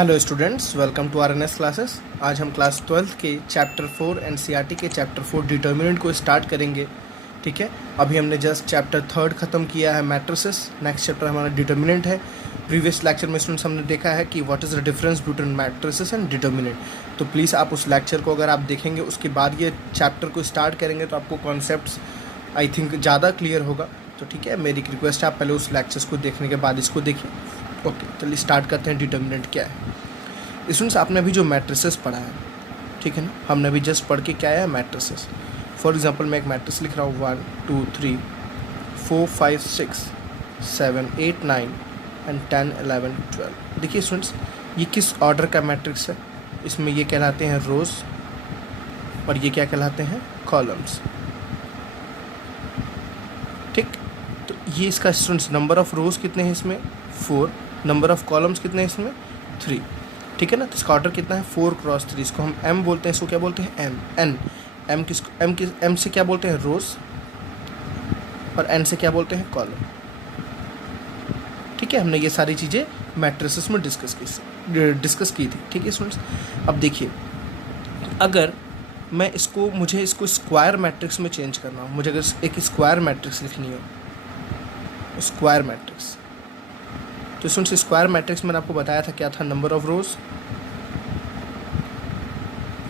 Hello students, welcome to RNS classes. आज हम class 12th के चैप्टर 4 एनसीईआरटी के चैप्टर 4 डिटर्मिनेंट को स्टार्ट करेंगे। ठीक है, अभी हमने जस्ट चैप्टर 3 ख़त्म किया है, मैट्रिसेस। नेक्स्ट चैप्टर हमारा डिटर्मिनेंट है। प्रीवियस लेक्चर में स्टूडेंट्स हमने देखा है कि what is the difference between matrices and determinant. तो प्लीज़ आप उस लेक्चर को अगर आप देखेंगे, उसके बाद ये चैप्टर को स्टार्ट करेंगे तो आपको कॉन्सेप्ट्स आई थिंक ज़्यादा क्लियर होगा। तो ठीक है, मेरी रिक्वेस्ट है आप पहले उस लेक्चर्स को देखने के बाद इसको देखिए। ओके, चलिए स्टार्ट करते हैं। डिटर्मिनेंट क्या है स्टूडेंट्स? आपने अभी जो मैट्रिसेस पढ़ा है, ठीक है ना, हमने अभी जस्ट पढ़ के क्या है मैट्रिसेस। फॉर एग्जांपल मैं एक मैट्रिक्स लिख रहा हूँ 1 2 3 4 5 6 7 8 9 एंड 10 11 12। देखिए स्टूडेंट्स, ये किस ऑर्डर का मैट्रिक्स है? इसमें ये कहलाते हैं रोज और ये क्या कहलाते हैं? कॉलम्स। ठीक, तो ये इसका स्टूडेंट्स नंबर ऑफ रोज कितने हैं इसमें? 4। नंबर ऑफ कॉलम्स कितने हैं इसमें? 3। ठीक है ना, तो इसका ऑर्डर कितना है? 4 क्रॉस 3। इसको हम एम बोलते हैं, इसको क्या बोलते हैं? एम। एन एम से क्या बोलते हैं? रोज, और एन से क्या बोलते हैं? कॉलम। ठीक है, हमने ये सारी चीज़ें मैट्रिसेस में डिस्कस की थी। ठीक है स्टूडेंट्स, अब देखिए, अगर मुझे इसको स्क्वायर मैट्रिक्स में चेंज करना हो, मुझे अगर एक स्क्वायर मैट्रिक्स लिखनी हो, स्क्वायर मैट्रिक्स, तो स्टूडेंट्स स्क्वायर मैट्रिक्स मैंने आपको बताया था क्या था? Number of rows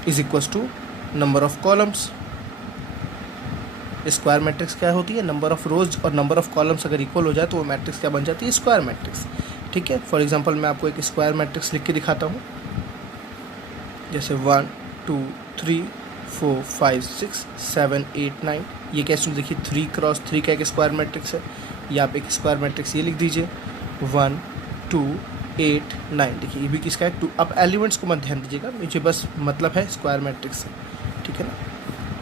is equals to number of columns. Square matrix क्या होती है? नंबर ऑफ रोज और नंबर ऑफ कॉलम्स अगर इक्वल हो जाए तो वो मैट्रिक्स क्या बन जाती है? Square matrix. ठीक है, फॉर एग्जांपल मैं आपको एक स्क्वायर मैट्रिक्स लिख के दिखाता हूँ, जैसे 1 2 3 4 5 6 7 8 9। ये क्या स्टूडेंट देखिए 3 क्रॉस 3 का एक स्क्वायर मैट्रिक्स है। या आप एक स्क्वायर मैट्रिक्स ये लिख दीजिए 1 2 8 9। देखिए ये भी किसका है? 2। अब एलिमेंट्स को मत ध्यान दीजिएगा, मुझे बस मतलब है स्क्वायर मैट्रिक्स से। ठीक है ना,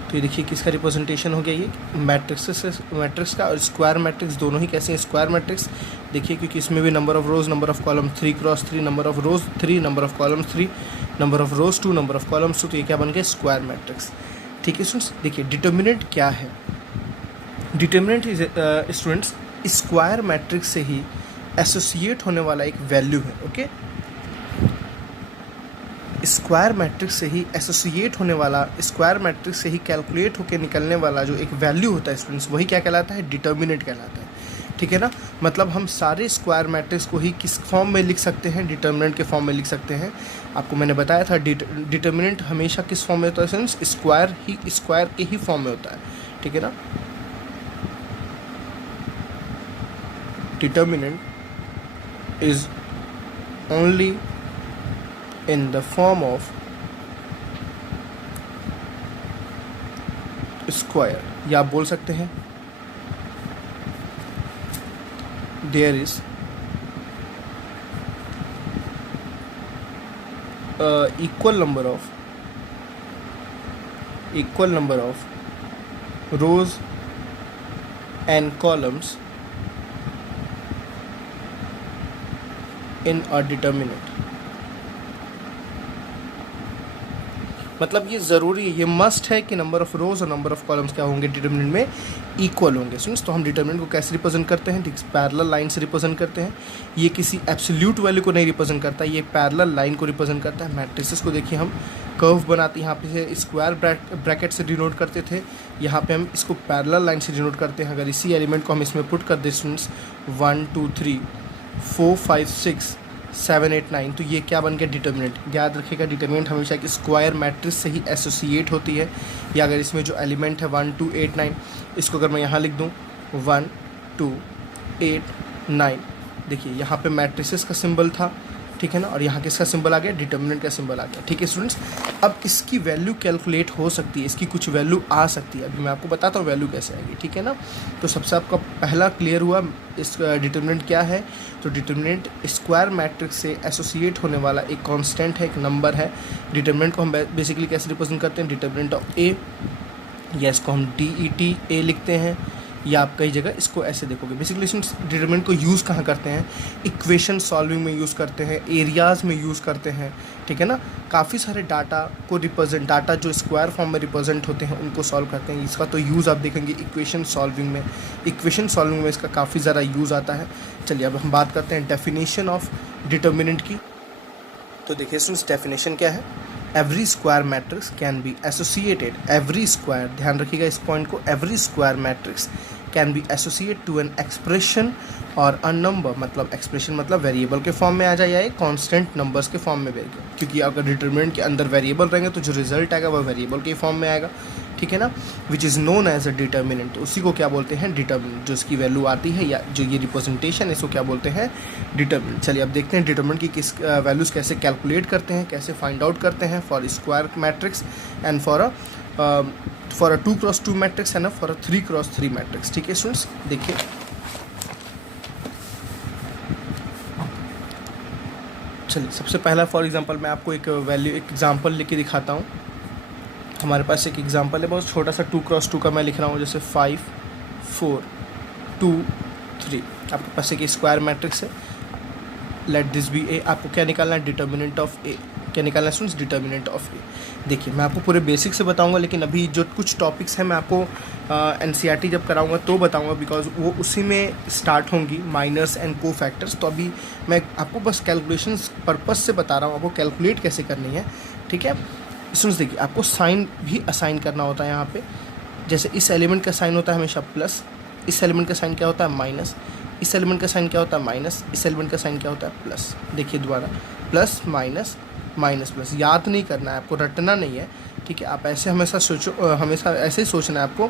तो ये देखिए किसका रिप्रेजेंटेशन हो गया? ये मैट्रिक्स का। और स्क्वायर मैट्रिक्स दोनों ही कैसे हैं? स्क्वायर मैट्रिक्स देखिए, क्योंकि इसमें भी number of rose number of column 3 cross 3, number of rose 3, number of column 3, number of rose 2, number of columns 2। तो ये क्या बन गया? Square matrix. ठीक है स्टूडेंट्स, देखिए डिटर्मिनेंट क्या है? Determinant is students square matrix से ही एसोसिएट होने वाला एक वैल्यू है। ओके, स्क्वायर मैट्रिक्स से ही एसोसिएट होने वाला, स्क्वायर मैट्रिक्स से ही कैलकुलेट होकर निकलने वाला जो एक वैल्यू होता है स्टूडेंट्स, वही क्या कहलाता है? डिटर्मिनेंट कहलाता है। ठीक है ना, मतलब हम सारे स्क्वायर मैट्रिक्स को ही किस फॉर्म में लिख सकते हैं? डिटर्मिनेंट के फॉर्म में लिख सकते हैं। आपको मैंने बताया था डिटर्मिनेंट हमेशा किस फॉर्म में होता है स्टूडेंट्स? स्क्वायर के ही फॉर्म में होता है। ठीक है ना, determinant is only in the form of square, या आप बोल सकते हैं there is equal number of rows and columns in a determinant. मतलब ये ज़रूरी है, ये मस्ट है कि नंबर ऑफ रोज और नंबर ऑफ कॉलम्स क्या होंगे? डिटर्मिनेंट में इक्वल होंगे। सुनिए, तो हम डिटर्मिनेंट को कैसे रिप्रेजेंट करते हैं? पैरेलल लाइन से रिप्रेजेंट करते हैं। ये किसी एब्सोल्यूट वैल्यू को नहीं रिप्रेजेंट करता, ये पैरेलल लाइन को रिप्रेजेंट करता है। मैट्रिसेस को देखिए हम कर्व बनाते हैं, यहाँ पे स्क्वायर ब्रैकेट से डिनोट करते थे, यहाँ पे हम इसको पैरेलल लाइन से डिनोट करते हैं। अगर इसी एलिमेंट को हम इसमें पुट कर दें स्टूडेंट्स 1 2 3 4 5 6 7 8 9, तो ये क्या बन गया? डिटर्मिनेंट। याद रखिएगा, डिटर्मिनेंट हमेशा एक स्क्वायर मैट्रिक्स से ही एसोसिएट होती है। या अगर इसमें जो एलिमेंट है 1 2 8 9, इसको अगर मैं यहाँ लिख दूँ 1 2 8 9, देखिए यहाँ पे मैट्रिसेस का सिंबल था। ठीक है ना, और यहाँ किसका सिंबल आ गया? डिटर्मिनेंट का सिंबल आ गया। ठीक है स्टूडेंट्स, अब इसकी वैल्यू कैलकुलेट हो सकती है, इसकी कुछ वैल्यू आ सकती है। अभी मैं आपको बताता हूँ वैल्यू कैसे आएगी। ठीक है ना, तो सबसे आपका पहला क्लियर हुआ इस डिटर्मिनेंट क्या है? तो डिटर्मिनेंट स्क्वायर मैट्रिक्स से एसोसिएट होने वाला एक कांस्टेंट है, एक नंबर है। डिटर्मिनेंट को हम बेसिकली कैसे रिप्रेजेंट करते हैं? डिटर्मिनेंट ऑफ ए, या इसको हम DET A लिखते हैं, या आप कई जगह इसको ऐसे देखोगे। बेसिकली डिटर्मिनेंट को यूज़ कहाँ करते हैं? इक्वेशन सॉल्विंग में यूज़ करते हैं, एरियाज़ में यूज़ करते हैं। ठीक है ना, काफ़ी सारे डाटा जो स्क्वायर फॉर्म में रिप्रेजेंट होते हैं उनको सॉल्व करते हैं। इसका तो यूज़ आप देखेंगे इक्वेशन सॉल्विंग में इसका काफ़ी ज़्यादा यूज़ आता है। चलिए अब हम बात करते हैं डेफिनेशन ऑफ डिटर्मिनेंट की। तो देखिए स्टूडेंट्स डेफिनेशन क्या है, every square matrix can be associated, every square, ध्यान रखिएगा इस पॉइंट को, every square matrix can be associate to an expression और अ नंबर, मतलब एक्सप्रेशन मतलब वेरिएबल के फॉर्म में आ जाए या एक कांस्टेंट नंबर्स के फॉर्म में रहेगा, क्योंकि अगर डिटरमिनेंट के अंदर वेरिएबल रहेंगे तो जो रिजल्ट आएगा वह वेरिएबल के फॉर्म में आएगा, ठीक है ना, which is known as a determinant, उसी को क्या बोलते हैं, डिटर्मिनेंट, जो इसकी वैल्यू आती है या जो ये रिप्रेजेंटेशन है इसको क्या बोलते हैं, डिटर्मिनेंट। चलिए अब देखते हैं डिटर्मिनेंट की किस वैल्यूज़ कैसे कैलकुलेट करते हैं, कैसे फाइंड आउट करते हैं for square matrix and for a 2x2 matrix है ना, फॉर अ 3x3 मैट्रिक्स। ठीक है स्टूडेंट्स, देखिए चलिए सबसे पहला फॉर एग्जांपल मैं आपको एक वैल्यू एक एग्जांपल लेके दिखाता हूँ। हमारे पास एक एग्जांपल है बहुत छोटा सा 2x2 का, मैं लिख रहा हूँ जैसे 5 4 2 3। आपके पास एक स्क्वायर मैट्रिक्स है, लेट दिस बी ए। आपको क्या निकालना है, डिटर्मिनेंट ऑफ ए। क्या निकालना है स्टूडेंट्स, डिटर्मिनेंट ऑफ ए। देखिए मैं आपको पूरे बेसिक से बताऊंगा, लेकिन अभी जो कुछ टॉपिक्स हैं मैं आपको एनसीईआरटी जब कराऊंगा तो बताऊंगा, बिकॉज वो उसी में स्टार्ट होंगी, माइनर्स एंड को फैक्टर्स। तो अभी मैं आपको बस कैलकुलेशंस पर्पस से बता रहा हूँ, आपको कैलकुलेट कैसे करनी है, ठीक है स्टूडेंट्स। देखिए आपको साइन भी असाइन करना होता है यहाँ पे, जैसे इस एलिमेंट का साइन होता है हमेशा प्लस, इस एलिमेंट का साइन क्या होता है माइनस, इस एलिमेंट का साइन क्या होता है माइनस, इस एलिमेंट का साइन क्या होता है प्लस। देखिए दोबारा, प्लस माइनस माइनस प्लस, याद नहीं करना है आपको, रटना नहीं है, ठीक है। आप ऐसे हमेशा सोचो, हमेशा ऐसे ही सोचना है आपको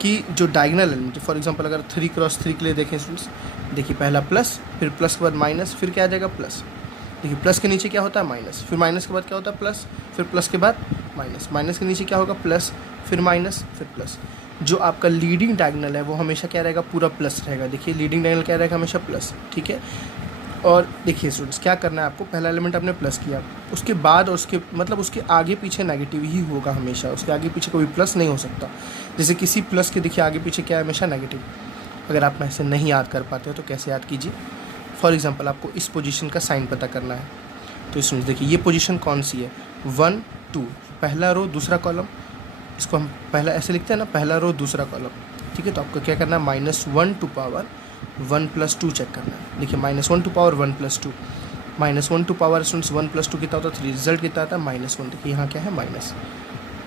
कि जो डायगोनल एलिमेंट, फॉर एग्जांपल अगर 3x3 के लिए देखें स्टूडेंट्स, देखिए पहला प्लस, फिर प्लस के बाद माइनस, फिर क्या आ जाएगा प्लस। देखिए प्लस के नीचे क्या होता है माइनस, फिर माइनस के बाद क्या होता है प्लस, फिर प्लस के बाद माइनस, माइनस के नीचे क्या होगा प्लस, फिर माइनस, फिर प्लस। जो आपका लीडिंग डायगोनल है वो हमेशा क्या रहेगा, पूरा प्लस रहेगा। देखिए लीडिंग डायगोनल क्या रहेगा, हमेशा प्लस, ठीक है। और देखिए स्टूडेंट्स क्या करना है आपको, पहला एलिमेंट आपने प्लस किया, उसके बाद और उसके मतलब उसके आगे पीछे नेगेटिव ही होगा हमेशा, उसके आगे पीछे कोई प्लस नहीं हो सकता। जैसे किसी प्लस के देखिए आगे पीछे क्या है, हमेशा नेगेटिव। अगर आप ऐसे नहीं याद कर पाते हो तो कैसे याद कीजिए, फॉर एग्जांपल आपको इस पोजीशन का साइन पता करना है, तो स्टूडेंट्स देखिए ये पोजीशन कौन सी है, 1 2, पहला रो दूसरा कॉलम, इसको हम पहला ऐसे लिखते हैं ना, पहला रो दूसरा कॉलम, ठीक है। तो आपको क्या करना है, -1 टू पावर 1 + 2 चेक करना है। देखिए -1 to power 1 + 2, -1 to power students 1 + 2 कितना होता है 3, रिजल्ट कितना आता है -1। देखिए यहाँ क्या है माइनस,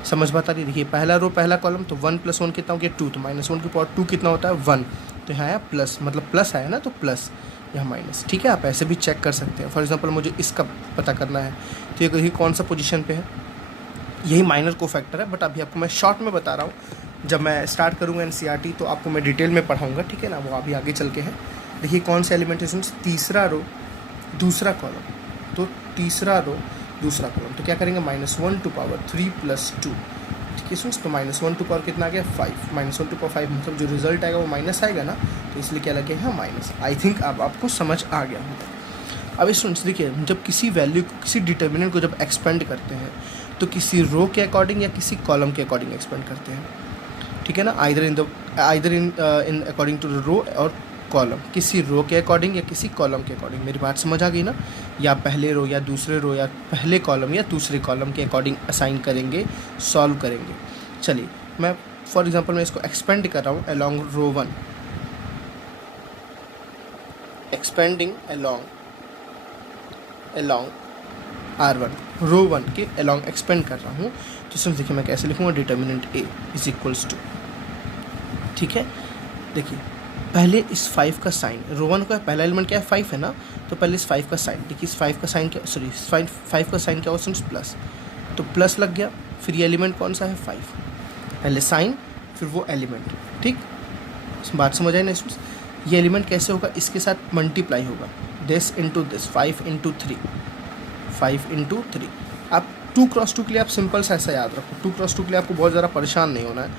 समझ बात आ रही है। देखिए पहला रो पहला कॉलम, तो 1 + 1 कितना हो गया 2, तो -1 की पावर 2 कितना होता है 1, तो यहाँ आया प्लस, मतलब प्लस आया ना तो प्लस, यहाँ माइनस, ठीक है। आप ऐसे भी चेक कर सकते हैं। फॉर एग्जांपल मुझे इसका पता करना है, तो ये कौन सा पोजीशन पे है, यही माइनर को फैक्टर है, बट अभी आपको मैं शॉर्ट में बता रहा हूँ। जब मैं स्टार्ट करूँगा एनसीईआरटी तो आपको मैं डिटेल में पढ़ाऊँगा, ठीक है ना, वो अभी आगे चल के है। देखिए कौन सा एलिमेंट है स्टूडेंट्स, तीसरा रो दूसरा कॉलम, तो तीसरा रो दूसरा कॉलम, तो क्या करेंगे -1 टू पावर 3 + 2, ठीक है स्टूडेंट्स। तो -1 टू पावर कितना आ गया 5, -1 टू पावर 5, मतलब जो रिजल्ट आएगा वो माइनस आएगा ना, तो इसलिए क्या लगे यहाँ माइनस। आई थिंक अब आपको समझ आ गया होगा। अब स्टूडेंट्स देखिए, जब किसी वैल्यू को, किसी डिटर्मिनेंट को जब एक्सपेंड करते हैं तो किसी रो के अकॉर्डिंग या किसी कॉलम के अकॉर्डिंग एक्सपेंड करते हैं, ठीक है ना, आइदर इन अकॉर्डिंग टू रो और कॉलम, किसी रो के अकॉर्डिंग या किसी कॉलम के अकॉर्डिंग। मेरी बात समझ आ गई ना, या पहले रो या दूसरे रो या पहले कॉलम या दूसरे कॉलम के अकॉर्डिंग असाइन करेंगे, सॉल्व करेंगे। चलिए मैं फॉर एग्जांपल मैं इसको एक्सपेंड कर रहा हूँ अलोंग रो 1, एक्सपेंडिंग अलोंग R1, रो 1 के अलोंग एक्सपेंड कर रहा हूँ। तो सुन देखिए मैं कैसे लिखूँगा, डिटर्मिनेंट A = 2, ठीक है। देखिए पहले इस 5 का साइन, रो 1 का पहला एलिमेंट क्या है 5 है ना, तो पहले इस 5 का साइन, देखिए इस 5 का साइन क्या, सॉरी 5 का साइन क्या हो स्टूडेंट्स प्लस, तो प्लस लग गया। फिर ये एलिमेंट कौन सा है 5, पहले साइन फिर वो एलिमेंट, ठीक, बात समझ आई ना स्टूडेंट्स। ये एलिमेंट कैसे होगा, इसके साथ मल्टीप्लाई होगा, दिस इंटू दिस, 5 × 3, 5 × 3। आप 2x2 के लिए आप सिंपल सा ऐसा याद रखो, 2x2 के लिए आपको बहुत ज़्यादा परेशान नहीं होना है,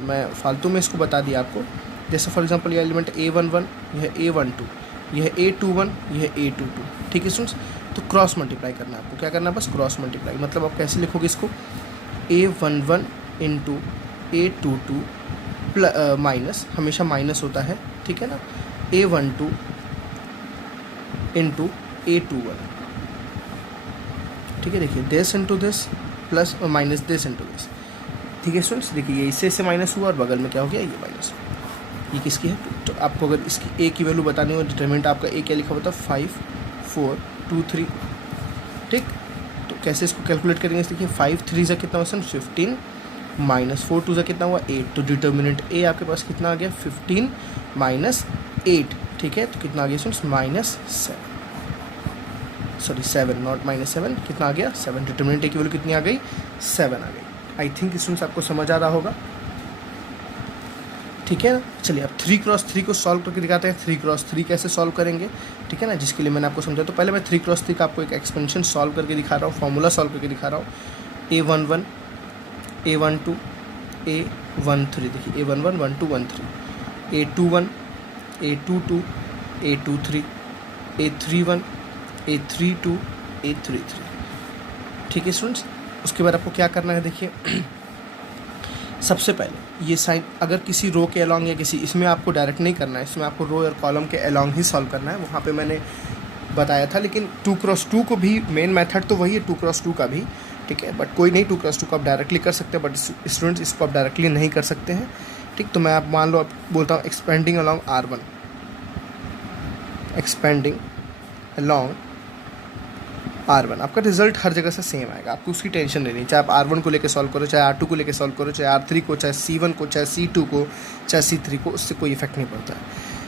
मैं फालतू में इसको बता दिया आपको। जैसे फॉर एग्जांपल ये एलिमेंट A11, यह A12, यह A21, यह A22, ठीक है स्टूडेंट्स। तो क्रॉस मल्टीप्लाई करना है आपको, क्या करना है बस क्रॉस मल्टीप्लाई। मतलब आप कैसे लिखोगे इसको, A11 × A22 माइनस, हमेशा माइनस होता है, ठीक है ना, A12 × A21, ठीक है। देखिए दिस इंटू दिस प्लस और माइनस दिस इंटू दिस, ठीक है स्टूडेंट्स। देखिए ये इससे माइनस हुआ और बगल में क्या हो गया, ये माइनस। ये किसकी है, तो आपको अगर इसकी ए की वैल्यू बतानी हो, डिटरमिनेंट आपका ए क्या लिखा होता है 5 4 2 3, ठीक, तो कैसे इसको कैलकुलेट करेंगे, देखिए 5 3 ज़ा कितना हुआ 15 माइनस 4 2 ज़ा कितना हुआ 8, तो डिटर्मिनेंट ए आपके पास कितना आ गया 15 माइनस 8, ठीक है, तो कितना आ गया स्टूडेंट्स -7 नॉट -7, कितना आ गया 7, डिटर्मिनेंट ए की वैल्यू कितनी आ गई 7 आ गई। आई थिंक स्टूडेंट्स आपको समझ आ रहा होगा, ठीक है। चलिए अब 3x3 को सॉल्व करके दिखाते हैं, 3x3 कैसे सॉल्व करेंगे, ठीक है ना, जिसके लिए मैंने आपको समझा। तो पहले मैं 3x3 का आपको एक एक्सपेंशन सॉल्व करके दिखा रहा हूँ, फॉर्मूला सॉल्व करके दिखा रहा हूँ। A11 A12 A13, देखिए A11 1 2 1 3, A21 A22 A23 A31 A32 A33, ठीक है स्टूडेंट्स। उसके बाद आपको क्या करना है, देखिए सबसे पहले ये साइन अगर किसी रो के अलॉन्ग या किसी, इसमें आपको डायरेक्ट नहीं करना है, इसमें आपको रो और कॉलम के अलॉन्ग ही सॉल्व करना है, वहाँ पे मैंने बताया था। लेकिन 2x2 को भी मेन मेथड तो वही है 2x2 का भी, ठीक है, बट कोई नहीं 2x2 को आप डायरेक्टली कर सकते हैं, बट स्टूडेंट्स इसको आप डायरेक्टली नहीं कर सकते हैं, ठीक। तो मैं आप मान लो, आप बोलता हूँ expanding along R1, expanding along R1, आपका रिजल्ट हर जगह से सेम आएगा, आपको उसकी टेंशन नहीं लेनी। चाहे आप R1 को लेके सॉल्व करो, चाहे R2 को लेके सॉल्व करो, चाहे R3 को, चाहे C1 को, चाहे C2 को, चाहे C3 को, उससे कोई इफेक्ट नहीं पड़ता है।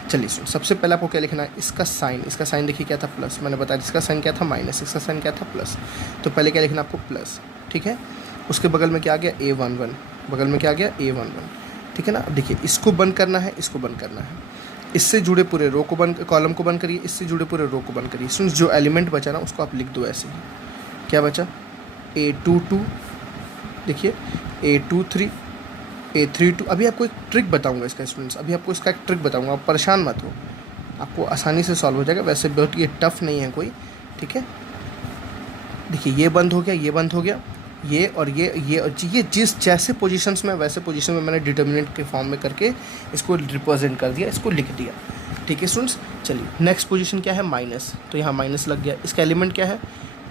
चलिए सुन, सबसे पहले आपको क्या लिखना है, इसका साइन देखिए क्या था प्लस, मैंने बताया इसका साइन क्या था माइनस, इसका साइन क्या था प्लस, तो पहले क्या लिखना आपको प्लस, ठीक है। उसके बगल में क्या आ गया A11, बगल में क्या आ गया A11, ठीक है ना। अब देखिए इसको बंद करना है, इसको बंद करना है, इससे जुड़े पूरे रो को बंद, कॉलम को बंद करिए, इससे जुड़े पूरे रो को बंद करिए। सुन, जो एलिमेंट बचा ना उसको आप लिख दो ऐसे ही, क्या बचा A22, देखिए A23 A32। अभी आपको एक ट्रिक बताऊंगा इसका स्टूडेंट्स, अभी आपको इसका एक ट्रिक बताऊंगा, आप परेशान मत हो, आपको आसानी से सॉल्व हो जाएगा, वैसे बहुत ये टफ नहीं है कोई, ठीक है। देखिए ये बंद हो गया, ये बंद हो गया, ये और ये जिस जैसे पोजीशंस में वैसे पोजीशन में मैंने डिटर्मिनेंट के फॉर्म में करके इसको रिप्रेजेंट कर दिया, इसको लिख दिया, ठीक है स्टूडेंट्स। चलिए नेक्स्ट पोजीशन क्या है माइनस, तो यहाँ माइनस लग गया, इसका एलिमेंट क्या है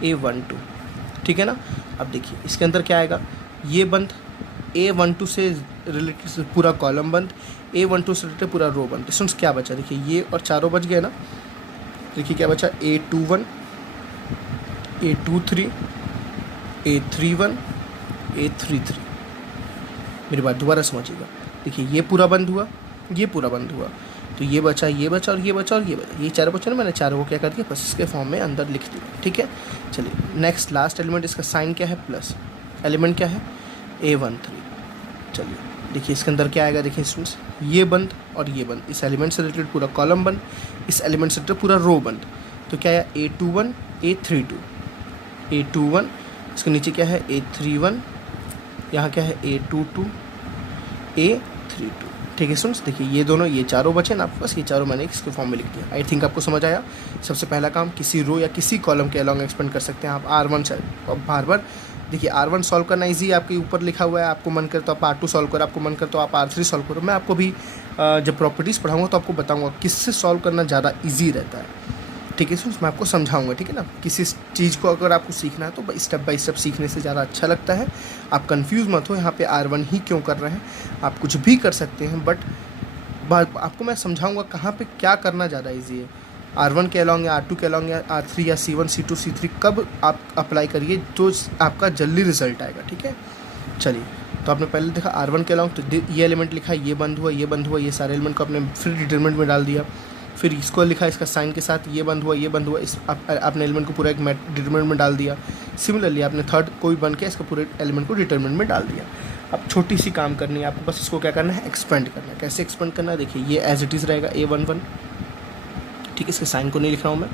A12, ठीक है ना। अब देखिए इसके अंदर क्या आएगा, ये बंद, A12 से रिलेटेड पूरा कॉलम बंद, A12 से रिलेटेड पूरा रो बंद। स्टूडेंट्स क्या बचा, देखिए ये और चारों बच गए ना, देखिए क्या बचा A21 A23 A31 A33। मेरी बात दोबारा समझिएगा, देखिए ये पूरा बंद हुआ, ये पूरा बंद हुआ, तो ये बचा, ये बचा और ये बचा और ये बचा, ये चारों बचा ना, मैंने चारों को क्या कर दिया बस इसके फॉर्म में अंदर लिख दिया, ठीक है। चलिए नेक्स्ट लास्ट एलिमेंट, इसका साइन क्या है प्लस, एलिमेंट क्या है A13। चलिए देखिए इसके अंदर क्या आएगा, देखिए स्टूडेंट्स ये बंद और ये बंद, इस एलिमेंट से रिलेटेड पूरा कॉलम बंद, इस एलिमेंट से रिलेटेड पूरा रो बंद, तो क्या है A21 A32 A21, इसके नीचे क्या है A31, यहाँ क्या है A22 A32, ठीक है स्टूडेंट्स। देखिए ये दोनों, ये चारों बचे ना आपके पास, ये चारों मैंने इसके फॉर्म में लिख दिया। आई थिंक आपको समझ आया। सबसे पहला काम, किसी रो या किसी कॉलम के अलॉन्ग एक्सपेंड कर सकते हैं आप R1 से। अब बार बार देखिए R1 सॉल्व करना इजी है, आपके ऊपर लिखा हुआ है, आपको मन करे तो आप R2 सॉल्व करो, आपको मन करे तो आप R3 सॉल्व करो। मैं आपको भी जब प्रॉपर्टीज़ पढ़ाऊँगा तो आपको बताऊँगा किससे सॉल्व करना ज़्यादा ईजी रहता है, ठीक है स्टूडेंट्स, मैं आपको समझाऊंगा, ठीक है ना। किसी चीज़ को अगर आपको सीखना है तो स्टेप बाय स्टेप सीखने से ज़्यादा अच्छा लगता है। आप कंफ्यूज मत हो, यहाँ पे R1 ही क्यों कर रहे हैं, आप कुछ भी कर सकते हैं, बट आपको मैं समझाऊंगा कहाँ पे क्या करना ज़्यादा इजी है। R1 के अलॉन्ग या R2 के अलॉन्ग या R3 या C1 C2 C3 कब आप अप्लाई करिए तो आपका जल्दी रिजल्ट आएगा, ठीक है। चलिए तो आपने पहले देखा R1 के अलॉन्ग, तो ये एलिमेंट लिखा, ये बंद हुआ, ये बंद हुआ, ये सारे एलिमेंट को आपने फिर डिटरमिनेंट में डाल दिया, फिर इसको लिखा इसका साइन के साथ, ये बंद हुआ, ये बंद हुआ, इस आपने एलिमेंट को पूरा एक डिटरमिनेंट में डाल दिया। सिमिलरली आपने थर्ड कोई बन के इसका पूरे एलिमेंट को डिटरमिनेंट में डाल दिया। अब छोटी सी काम करनी है आपको, बस इसको क्या करना है एक्सपेंड करना है। कैसे एक्सपेंड करना है, देखिए ये एज इट इज़ रहेगा A11, ठीक है, इसके साइन को नहीं लिख रहा हूँ मैं,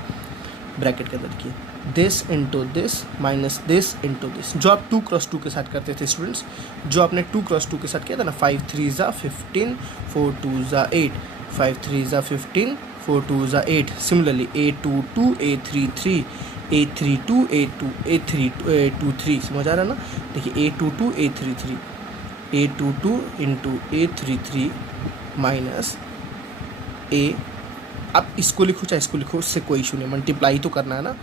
ब्रैकेट के अंदर देखिए this into this minus this into this, जो आप 2x2 के साथ करते थे स्टूडेंट्स, जो आपने 2x2 के साथ किया था ना, 5 3 ज़ा 15 4 2 ज़ा 8, 5 3 ज़ा 15 4 2 ज़ा 8। Similarly A22 A33 A32 A23 समझ आ रहा है ना। देखिए A22 A33 A22 into A33 minus A, अब इसको लिखो चाहे इसको लिखो, उससे कोई इशू नहीं, मल्टीप्लाई तो करना है ना।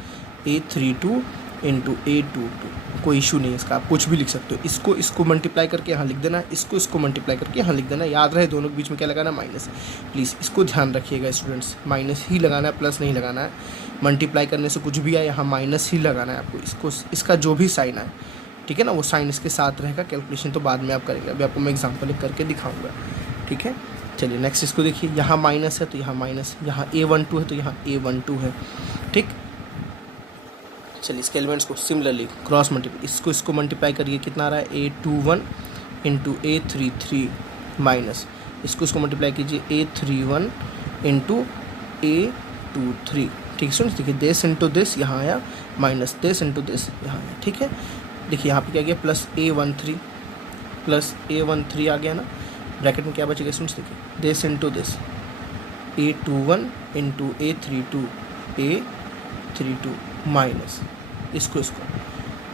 A32 इंटू A22, कोई इशू नहीं है इसका, आप कुछ भी लिख सकते हो। इसको मल्टीप्लाई करके यहाँ लिख देना है, इसको मल्टीप्लाई करके यहाँ लिख देना है। याद रहे दोनों के बीच में क्या लगाना है, माइनस। प्लीज़ इसको ध्यान रखिएगा स्टूडेंट्स, माइनस ही लगाना है, प्लस नहीं लगाना है। मल्टीप्लाई करने से कुछ भी आए यहाँ माइनस ही लगाना है आपको। इसका जो भी साइन आए, ठीक है ना, वो साइन इसके साथ रहेगा। कैलकुलेशन तो बाद में आप करेंगे, अभी आपको मैं एग्जाम्पल करके दिखाऊँगा, ठीक है। चलिए नेक्स्ट इसको देखिए, यहाँ माइनस है तो यहाँ माइनस, यहाँ A12 है तो यहाँ A12 है, ठीक। चलिए इसके एलिमेंट्स को सिमिलरली क्रॉस मल्टीप्लाई, इसको मल्टीप्लाई करिए, कितना आ रहा है, A21 इंटू A33 माइनस इसको मल्टीप्लाई कीजिए A31 इंटू A23, ठीक है। सुन देखिए, दिस इंटू दिस यहाँ आया, माइनस दिस इंटू दिस यहाँ आया, ठीक है। देखिए यहाँ पे क्या गया, प्लस A13 आ गया ना, ब्रैकेट में क्या बचेगा स्टूडेंट्स, देखिए this into this, A21 into A32 minus इसको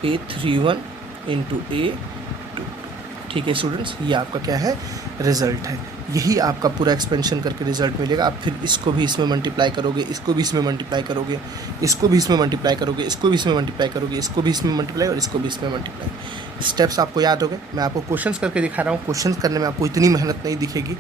A31 इंटू A22, ठीक है स्टूडेंट्स। ये आपका क्या है, रिजल्ट है। यही आपका पूरा एक्सपेंशन करके रिजल्ट मिलेगा। आप फिर इसको भी इसमें मल्टीप्लाई करोगे, इसको भी इसमें मल्टीप्लाई करोगे, इसको भी इसमें मल्टीप्लाई करोगे, इसको भी इसमें मल्टीप्लाई करोगे, इसको भी इसमें मल्टीप्लाई और इसको भी इसमें मल्टीप्लाई। स्टेप्स आपको याद हो गए। मैं आपको क्वेश्चंस करके दिखा रहा हूँ। क्वेश्चंस करने में आपको इतनी मेहनत नहीं दिखेगी,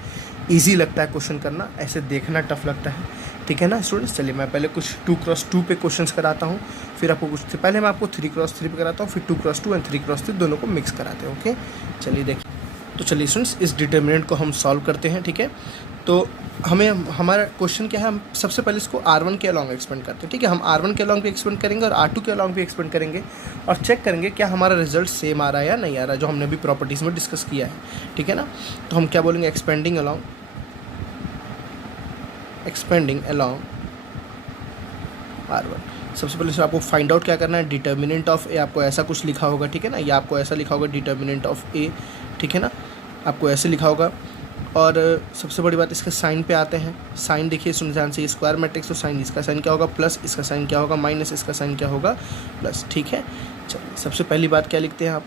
ईजी लगता है क्वेश्चन करना, ऐसे देखना टफ लगता है, ठीक है ना स्टूडेंट्स। चलिए मैं पहले कुछ 2x2 पे क्वेश्चंस कराता हूँ, फिर आपको कुछ पहले मैं आपको 3x3 पे कराता हूँ, फिर 2x2 एंड 3x3 दोनों को मिक्स कराते हैं, ओके। चलिए देखिए, तो चलिए स्टूडेंट्स इस डिटर्मिनेंट को हम सॉल्व करते हैं, ठीक है। तो हमारा क्वेश्चन क्या है, हम सबसे पहले इसको R1 के अलॉन्ग एक्सपेंड करते हैं, ठीक है। हम R1 के अलॉन्ग भी एक्सपेंड करेंगे और R2 के अलॉन्ग भी एक्सपेंड करेंगे और चेक करेंगे क्या हमारा रिजल्ट सेम आ रहा है या नहीं आ रहा है, जो हमने अभी प्रॉपर्टीज़ में डिस्कस किया है, ठीक है ना। तो हम क्या बोलेंगे, एक्सपेंडिंग अलॉन्ग R1। सबसे पहले आपको फाइंड आउट क्या करना है, डिटर्मिनेंट ऑफ ए, आपको ऐसा कुछ लिखा होगा, ठीक है ना, या आपको ऐसा लिखा होगा डिटर्मिनेंट ऑफ ए, ठीक है ना, आपको ऐसे लिखा होगा। और सबसे बड़ी बात, इसके साइन पे आते हैं। साइन देखिए सुन ध्यान से, स्क्वायर मैट्रिक्स, तो साइन, इसका साइन क्या होगा, प्लस, इसका साइन क्या होगा, माइनस, इसका साइन क्या होगा, प्लस, ठीक है। चलिए सबसे पहली बात क्या लिखते हैं आप,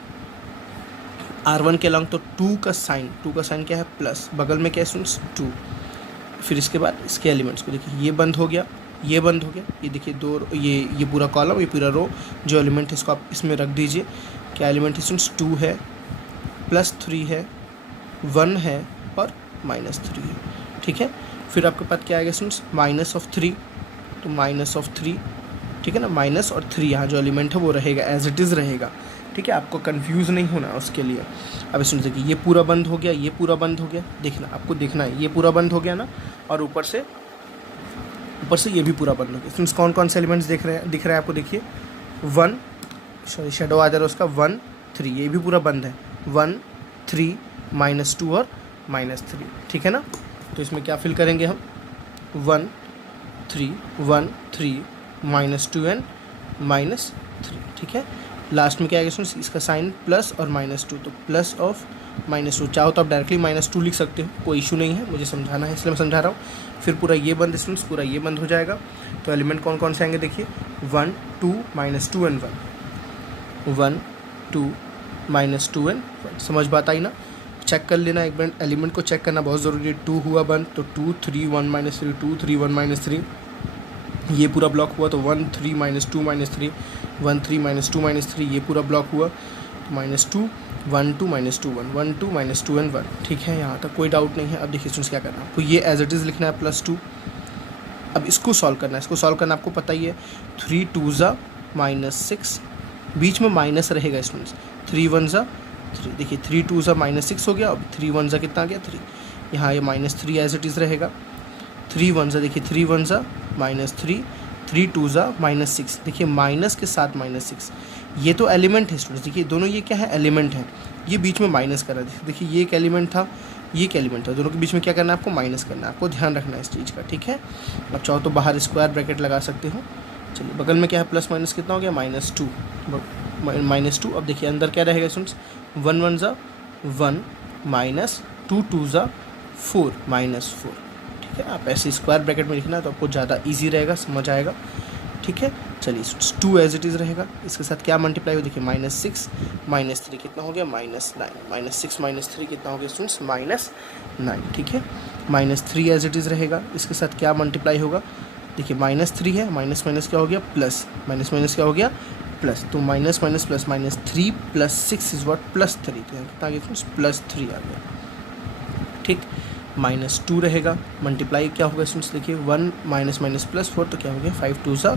R1 के अलॉन्ग, तो 2 का साइन क्या है, प्लस, बगल में क्या है 2। फिर इसके बाद इसके एलिमेंट्स को देखिए, ये बंद हो गया, ये बंद हो गया, ये देखिए दो, ये पूरा कॉलम, ये पूरा रो, जो एलिमेंट है इसको आप इसमें रख दीजिए। क्या एलिमेंट है स्टूडेंट्स, 2 है, +3 है, 1 है और -3 है, ठीक है। फिर आपके पास क्या आएगा स्टूडेंट्स, -3, तो -3, ठीक है ना, माइनस और 3 यहाँ जो एलिमेंट है वो रहेगा, एज इट इज़ रहेगा, ठीक है। आपको कंफ्यूज नहीं होना उसके लिए। अब इसमें देखिए, ये पूरा बंद हो गया, ये पूरा बंद हो गया, देखना आपको देखना है, ये पूरा बंद हो गया ना, और ऊपर से ये भी पूरा बंद हो गया। स्टूडेंट्स कौन कौन से एलिमेंट्स दिख रहे हैं आपको, देखिए 1, सॉरी शेडो आ जा रहा है उसका, 1 3, ये भी पूरा बंद है, 1 3 -2 और -3, ठीक है ना। तो इसमें क्या फिल करेंगे हम, 1 3 -2 एंड -3, ठीक है। लास्ट में क्या आएगा स्टूडेंट्स, इसका साइन प्लस और -2, तो प्लस ऑफ -2, चाहो तो आप डायरेक्टली -2 लिख सकते हो, कोई इशू नहीं है, मुझे समझाना है इसलिए मैं समझा रहा हूँ। फिर पूरा ये बंद स्टूडेंट्स, पूरा ये बंद हो जाएगा। तो एलिमेंट कौन कौन से आएंगे देखिए, 1 2 -2 एंड 1, 1 2 -2 एंड 1। समझ बात आई ना। चेक कर लेना एक बार, एलिमेंट को चेक करना बहुत ज़रूरी है। 2 हुआ बंद तो 2 3 1 -3, 2 3 1 -3, ये पूरा ब्लॉक हुआ तो 1 3 -2 -3, 1 3 -2 -3, ये पूरा ब्लॉक हुआ, -2 1 2 -2 1 1 2 -2 एंड 1, ठीक है। यहाँ तक कोई डाउट नहीं है। अब देखिए स्टूडेंट्स क्या करना है, आपको ये एज इट इज़ लिखना है +2। अब इसको सॉल्व करना है, इसको सॉल्व करना आपको पता ही है, 3 2 -6, बीच में माइनस रहेगा स्टूडेंट्स, 3 1 3, देखिए 3 2 -6 हो गया, अब 3 1 कितना आ गया 3, यहाँ ये -3 एज इट इज़ रहेगा। 3 1 देखिए 3 1 -3, 3 2 -6, देखिए माइनस के साथ -6, ये तो एलिमेंट है स्टूडेंट्स, देखिए दोनों ये क्या है, एलिमेंट है, ये बीच में माइनस कर रहा है, देखिए ये एक एलिमेंट था, ये एक एलिमेंट था, दोनों के बीच में क्या करना है आपको, माइनस करना है, आपको ध्यान रखना है इस चीज़ का, ठीक है। अब चाहो तो बाहर स्क्वायर ब्रैकेट लगा सकते हो। चलिए बगल में क्या है, प्लस माइनस कितना हो गया, -2, -2। अब देखिए अंदर क्या रहेगा स्टूडेंट्स, 1 1 1 -2 2 4 -4, ठीक है। आप ऐसे स्क्वायर ब्रैकेट में लिखना तो आपको ज़्यादा इजी रहेगा, समझ आएगा, ठीक है। चलिए 2 एज इट इज़ रहेगा, इसके साथ क्या मल्टीप्लाई हो, देखिए -6 -3 कितना हो गया, -9, -6 -3 कितना हो गया स्टूडेंट्स, -9, ठीक है। -3 एज इट इज़ रहेगा, इसके साथ क्या मल्टीप्लाई होगा, देखिए -3 है, माइनस क्या हो गया, प्लस, माइनस क्या हो गया प्लस, तो minus minus plus minus 3 plus 6 is what plus 3, तो यहाँ कितना आ गया फ्रेंड्स प्लस 3 आ गया, ठीक। माइनस 2 रहेगा, मल्टीप्लाई क्या होगा स्टूडेंट्स देखिए 1 माइनस माइनस प्लस 4, तो क्या हो गया 5 2 सा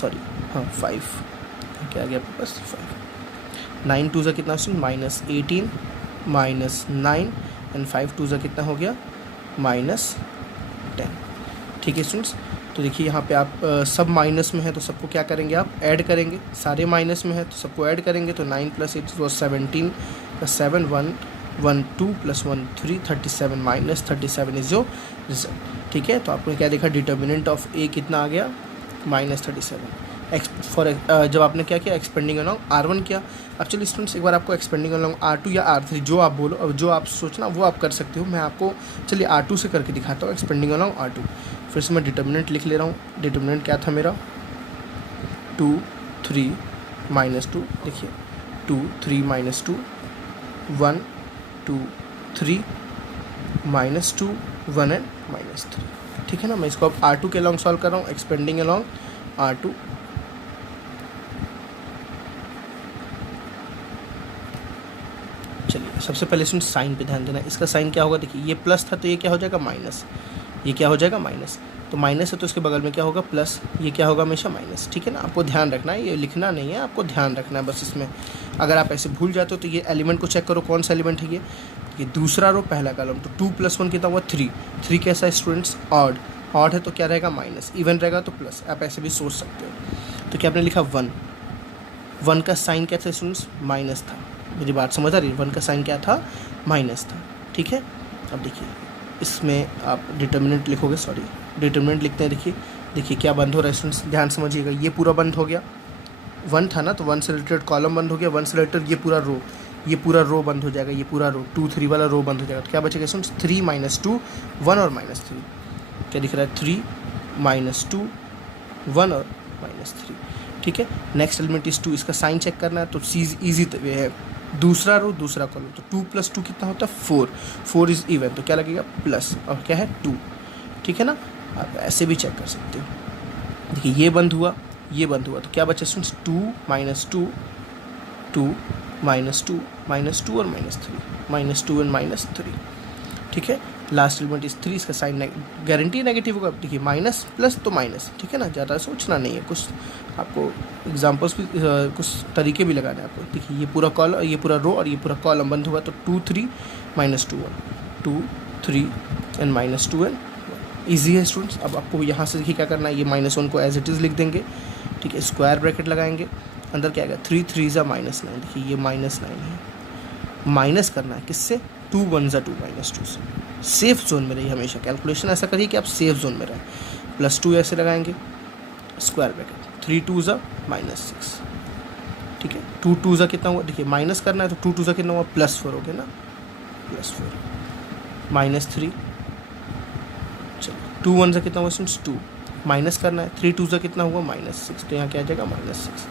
सॉरी हाँ 5, क्या आ गया आपके पास 5, 9 2 सा कितना स्टूडेंट माइनस 18 माइनस 9 एंड 5 2 सा कितना हो गया माइनस 10, ठीक है स्टूडेंट्स। तो देखिए यहाँ पे आप सब माइनस में है तो सबको क्या करेंगे आप ऐड करेंगे, सारे माइनस में है तो सबको ऐड करेंगे, तो 9 + 8 = 17 + 7 1 1 2 + 1 3 37 माइनस 37 इज योर रिजल्ट, ठीक है। तो आपने क्या देखा डिटर्मिनेंट ऑफ ए कितना आ गया माइनस 37 फॉर जब आपने क्या किया एक्सपेंडिंग अलॉन्ग R1 किया। अब चलिए स्टूडेंट्स एक बार आपको एक्सपेंडिंग अलॉन्ग R2 या R3 जो आप बोलो, अब जो आप सोचना वो आप कर सकते हो, मैं आपको चलिए R2 से करके दिखाता हूँ एक्सपेंडिंग अलॉन्ग R2। फिर से मैं डिटर्मिनेंट लिख ले रहा हूँ, डिटर्मिनेंट क्या था मेरा 2 3 -2, देखिए 2 3 -2 1 2 3 -2 1 एंड -3, ठीक है ना। मैं इसको अब R2 के अलॉन्ग सॉल्व कर रहा हूँ, एक्सपेंडिंग अलॉन्ग R2। चलिए सबसे पहले इसमें साइन पे ध्यान देना, इसका साइन क्या होगा, देखिए ये प्लस था तो ये क्या हो जाएगा माइनस, ये क्या हो जाएगा माइनस, तो माइनस है तो इसके बगल में क्या होगा प्लस, ये क्या होगा हमेशा माइनस, ठीक है ना। आपको ध्यान रखना है, ये लिखना नहीं है, आपको ध्यान रखना है बस इसमें। अगर आप ऐसे भूल जाते हो तो ये एलिमेंट को चेक करो कौन सा एलिमेंट है ये दूसरा रो पहला कॉलम, तो 2 + 1 कितना हुआ 3, 3 कैसा है स्टूडेंट्स ऑड, ऑड है तो क्या रहेगा माइनस, इवन रहेगा तो प्लस, आप ऐसे भी सोच सकते हो। तो क्या आपने लिखा 1, 1 का साइन क्या था स्टूडेंट्स माइनस था, मेरी बात समझ आ रही है, 1 का साइन क्या था माइनस था, ठीक है। अब देखिए इसमें आप डिटर्मिनेंट लिखोगे, सॉरी डिटर्मिनेंट लिखते हैं, देखिए क्या बंद हो रहा है स्टूडेंट्स, ध्यान समझिएगा, ये पूरा बंद हो गया, 1 था ना तो 1 से रिलेटेड कॉलम बंद हो गया, 1 से रिलेटेड ये पूरा रो बंद हो जाएगा, ये पूरा रो 2 3 वाला रो बंद हो जाएगा, तो क्या बचेगा स्टूडेंट्स 3 -2 1 और -3, क्या दिख रहा है 3 -2 1 और -3, ठीक है। नेक्स्ट एलिमेंट इज 2, इसका साइन चेक करना है तो चीज़ ईजी वे है, दूसरा रो दूसरा कॉलम, तो 2 + 2 कितना होता है 4, 4 इज इवन, तो क्या लगेगा प्लस और क्या है 2, ठीक है ना। आप ऐसे भी चेक कर सकते हो, देखिए ये बंद हुआ ये बंद हुआ, तो क्या बचा स्टूडेंट्स 2 -2 2 -2 -2 और -3 -2 एंड -3, ठीक है। लास्ट एलिमेंट इज 3, इसका साइन गारंटी नेगेटिव होगा, देखिए माइनस प्लस तो माइनस, ठीक है ना, ज़्यादा सोचना नहीं है, कुछ आपको एग्जांपल्स भी कुछ तरीके भी लगाने हैं आपको। देखिए ये पूरा कॉलम, ये पूरा रो और ये पूरा कॉलम बंद हुआ, तो 2 3 -2 1 2 3 एंड -2 एंड ईजी है स्टूडेंट्स। अब आपको यहाँ से देखिए क्या करना है, ये -1 को एज इट इज़ लिख देंगे, ठीक है, स्क्वायर ब्रैकेट लगाएंगे, अंदर क्या आएगा 3 3 = -9, देखिए ये -9 है, माइनस करना है किससे 2 1 = 2 -2 से, सेफ जोन में रहिए हमेशा, कैलकुलेशन ऐसा करिए कि आप सेफ जोन में रहें। +2 ऐसे लगाएंगे स्क्वायर ब्रैकेट, 3 2 = -6, ठीक है, 2 2 = कितना हुआ, देखिए माइनस करना है तो 2 2 = कितना हुआ +4 हो गया ना, +4 -3, चलो 2 1 = कितना हुआ 2, माइनस करना है 3 2 = कितना हुआ -6, तो यहाँ क्या आ जाएगा -6,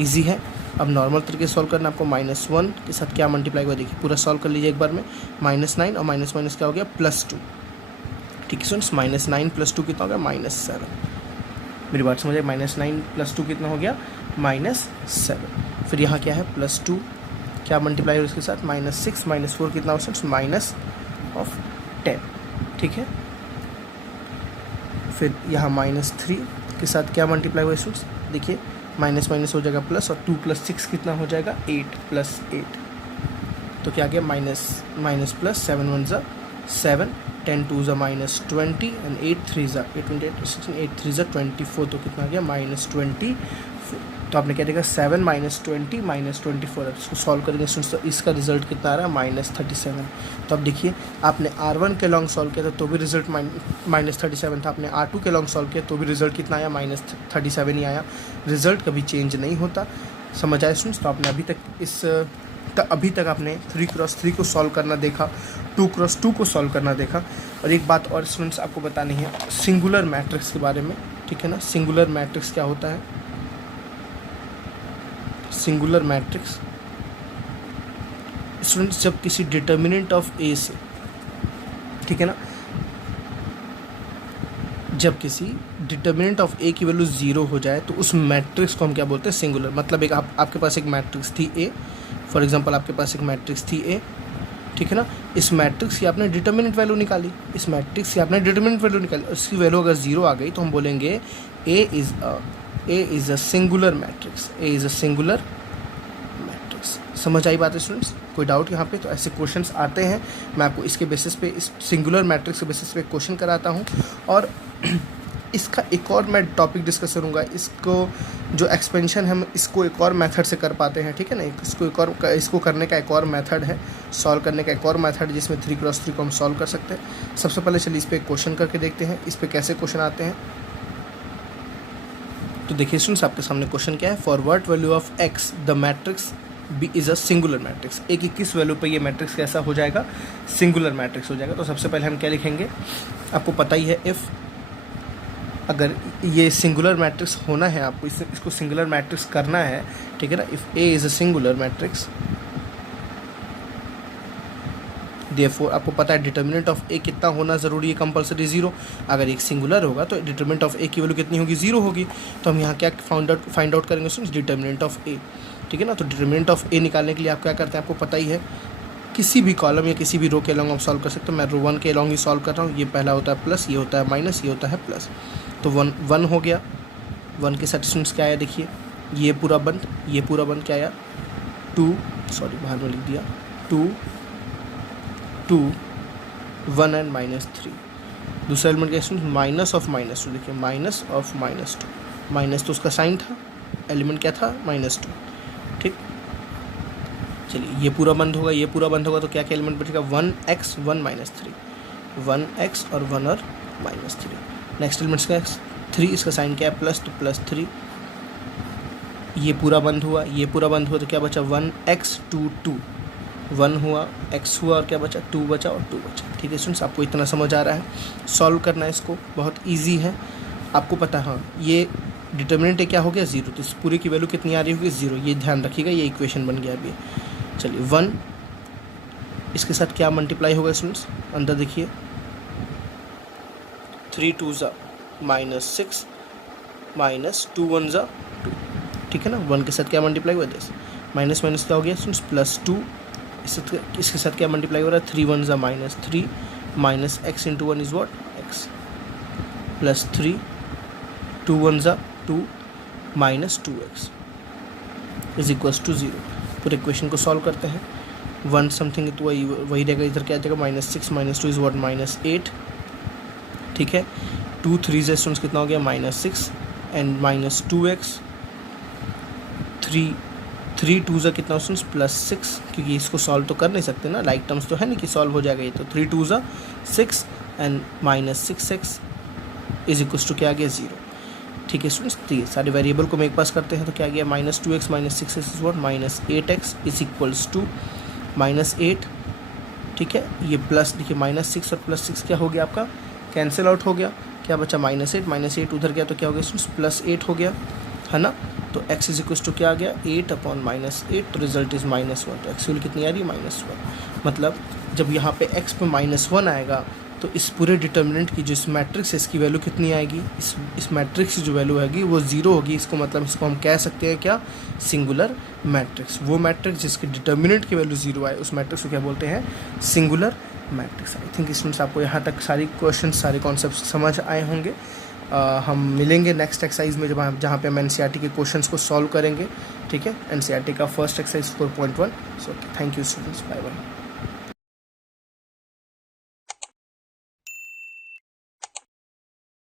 ईजी है। अब नॉर्मल तरीके से सॉल्व करना है आपको, -1 के साथ क्या मल्टीप्लाई हुआ, देखिए पूरा सॉल्व कर लीजिए एक बार में, -9 और माइनस माइनस क्या हो गया +2, ठीक है स्टूडेंट्स, -9 + 2 कितना हो गया -7, मेरी बात समझिए, -9 + 2 कितना हो गया -7। फिर यहाँ क्या है +2, क्या मल्टीप्लाई हो इसके साथ -6 -4 कितना हो स्टूडेंट्स -10, ठीक है। फिर यहाँ -3 के साथ क्या मल्टीप्लाई हुआ स्टूडेंट्स, देखिए माइनस माइनस हो जाएगा प्लस, और 2 + 6 कितना हो जाएगा 8 + 8, तो क्या आ गया माइनस प्लस, 7 1 = 7, 10 2 = -20 एंड 8 3 = 8 16 8 3 = 24, तो कितना आ गया -24। तो आपने क्या देखा 7 -20 -24, अब इसको सॉल्व करेंगे तो इसका रिजल्ट कितना आ रहा है -37। तो अब देखिए आपने R1 के लॉन्ग सॉल्व किया था तो भी रिजल्ट -37 था, आपने R2 के लॉन्ग सॉल्व किया तो भी रिजल्ट कितना आया -37 ही आया, रिजल्ट कभी चेंज नहीं होता, समझ आए स्टूडेंट्स। तो आपने अभी तक आपने 3x3 को सॉल्व करना देखा, 2x2 को सॉल्व करना देखा। और एक बात और स्टूडेंट्स आपको बतानी है सिंगुलर मैट्रिक्स के बारे में, ठीक है ना। सिंगुलर मैट्रिक्स क्या होता है, सिंगुलर मैट्रिक्स स्टूडेंट्स जब किसी डिटर्मिनेंट ऑफ ए से, ठीक है ना, जब किसी डिटर्मिनेंट ऑफ ए की वैल्यू 0 हो जाए तो उस मैट्रिक्स को हम क्या बोलते हैं, सिंगुलर। मतलब एक आपके पास एक मैट्रिक्स थी ए, फॉर एग्जांपल आपके पास एक मैट्रिक्स थी ए, ठीक है ना। इस मैट्रिक्स की आपने डिटर्मिनेंट वैल्यू निकाली, इस मैट्रिक्स की आपने डिटर्मिनेंट वैल्यू निकाली, उसकी वैल्यू अगर 0 आ गई तो हम बोलेंगे A is a singular matrix, A is a singular matrix. समझ आई बात है स्टूडेंट्स? कोई डाउट यहाँ पे? तो ऐसे क्वेश्चंस आते हैं, मैं आपको इसके बेसिस पे, इस सिंगुलर मैट्रिक्स के बेसिस पे क्वेश्चन कराता हूँ। और इसका एक और मैं टॉपिक डिस्कस करूँगा, इसको जो एक्सपेंशन है हम इसको एक और मेथड से कर पाते हैं, ठीक है ना। इसको करने का एक और मेथड है, सॉल्व करने का एक और मेथड जिसमें 3x3 को हम सॉल्व कर सकते हैं। सबसे पहले चलिए इस पर एक क्वेश्चन करके देखते हैं, इस पर कैसे क्वेश्चन आते हैं। तो देखिए स्टूडेंट्स, आपके सामने क्वेश्चन क्या है, for what value of x the matrix B is a singular matrix. A की किस वैल्यू पे ये मैट्रिक्स कैसा हो जाएगा, सिंगुलर मैट्रिक्स हो जाएगा। तो सबसे पहले हम क्या लिखेंगे, आपको पता ही है, इफ़ अगर ये सिंगुलर मैट्रिक्स होना है, आपको इसको सिंगुलर मैट्रिक्स करना है, ठीक है ना। If A is a singular matrix, therefore आपको पता है डिटर्मिनेंट ऑफ ए कितना होना ज़रूरी है, कंपलसरी 0। अगर एक सिंगुलर होगा तो डिटर्मिनेंट ऑफ ए की वैल्यू कितनी होगी, 0 होगी। तो हम यहाँ क्या फाइंड आउट करेंगे स्टूडेंट्स, डिटर्मिनेंट ऑफ ए, ठीक है ना। तो डिटर्मिनेंट ऑफ ए निकालने के लिए आप क्या करते हैं, आपको पता ही है, किसी भी कॉलम या किसी भी रो के अलॉन्ग आप सॉल्व कर सकते हो। मैं रो 1 के अलॉन्ग ही सॉल्व कर रहा हूँ। ये पहला होता है प्लस, ये होता है माइनस, ये होता है प्लस। तो 1 हो गया, 1 के साथ स्टूडेंट्स क्या आया, देखिए ये पूरा बंद, ये पूरा बंद क्या आया, 2, सॉरी बाहर में लिख दिया, 2, 1 एंड -3। दूसरा एलिमेंट क्या स्टूडेंट, माइनस ऑफ -2, देखिए माइनस ऑफ -2, माइनस तो उसका साइन था, एलिमेंट क्या था, -2, ठीक। चलिए ये पूरा बंद होगा, ये पूरा बंद होगा, तो क्या क्या एलिमेंट बचेगा, 1x 1 -3, 1x और 1 और -3। नेक्स्ट एलिमेंट्स का 3, इसका साइन क्या है, प्लस, तो +3। ये पूरा बंद हुआ, ये पूरा बंद हुआ, तो क्या बचा, 1x 2 1 हुआ, x हुआ और क्या बचा, 2 बचा और 2 बचा। ठीक है स्टूडेंट्स, आपको इतना समझ आ रहा है, सॉल्व करना है इसको, बहुत ईजी है। आपको पता है, हाँ ये डिटर्मिनेंट क्या हो गया, 0, तो इस पूरे की वैल्यू कितनी आ रही होगी, 0, ये ध्यान रखिएगा, ये इक्वेशन बन गया अभी। चलिए 1 इसके साथ क्या मल्टीप्लाई होगा स्टूडेंट्स, अंदर देखिए, 3 2 ज़ा -6 -2 1 ज़ा 2, ठीक है ना। 1 के साथ क्या मल्टीप्लाई हुआ, दिस माइनस माइनस क्या हो गया स्टूडेंट्स, +2, इसके साथ क्या मल्टीप्लाई हो रहा है, 3 1 ज़ा -3 -x × 1 इज़ व्हाट, x, +3 2 1 ज़ा 2 -2x इज इक्वल्स टू 0। पूरे इक्वेशन को सॉल्व करते हैं, 1 समथिंग तो वही रहेगा, इधर क्या आ जाएगा, -6 -2 इज़ व्हाट, -8, ठीक है। 2 3 से स्टूडेंट्स कितना हो गया, -6 एंड -2x, 3 2 ज़ा कितना स्टूडेंट्स, +6, क्योंकि इसको सॉल्व तो कर नहीं सकते ना, लाइक टर्म्स तो है नहीं कि सॉल्व हो जाएगा ये, तो 3 2 ज़ा 6 and -6x is equals to क्या आ गया, 0। ठीक है स्टूडेंट्स, तो ये सारे वेरिएबल को मेक पास करते हैं, तो क्या आ गया, -2x -6x is what, -8x is equals to -8, ठीक है। ये प्लस देखिए, -6 और +6 क्या हो गया आपका, कैंसिल आउट हो गया, क्या बचा, -8 -8 उधर गया तो क्या हो गया स्टूडेंट्स, +8 हो गया, है ना। तो x इज इक्वल्स टू क्या आ गया, 8/-8, तो रिजल्ट इज -1। तो x वैल्यू कितनी आ रही है, -1। मतलब जब यहाँ पे x पे -1 आएगा तो इस पूरे डिटर्मिनेंट की जो इस मैट्रिक्स है इसकी वैल्यू कितनी आएगी, इस मैट्रिक्स की जो वैल्यू आएगी वो 0 होगी। इसको मतलब इसको हम कह सकते हैं क्या, सिंगुलर मैट्रिक्स। वो मैट्रिक्स जिसके डिटर्मिनेंट की वैल्यू 0 आए उस मैट्रिक्स को क्या बोलते हैं, singular matrix. I think students आपको यहाँ तक सारी क्वेश्चन, सारे कॉन्सेप्ट समझ आए होंगे। हम मिलेंगे नेक्स्ट एक्सरसाइज में जहाँ पे हम एनसीईआरटी के क्वेश्चंस को सॉल्व करेंगे, ठीक है। एनसीईआरटी का first exercise 4.1। So thank you students, bye bye.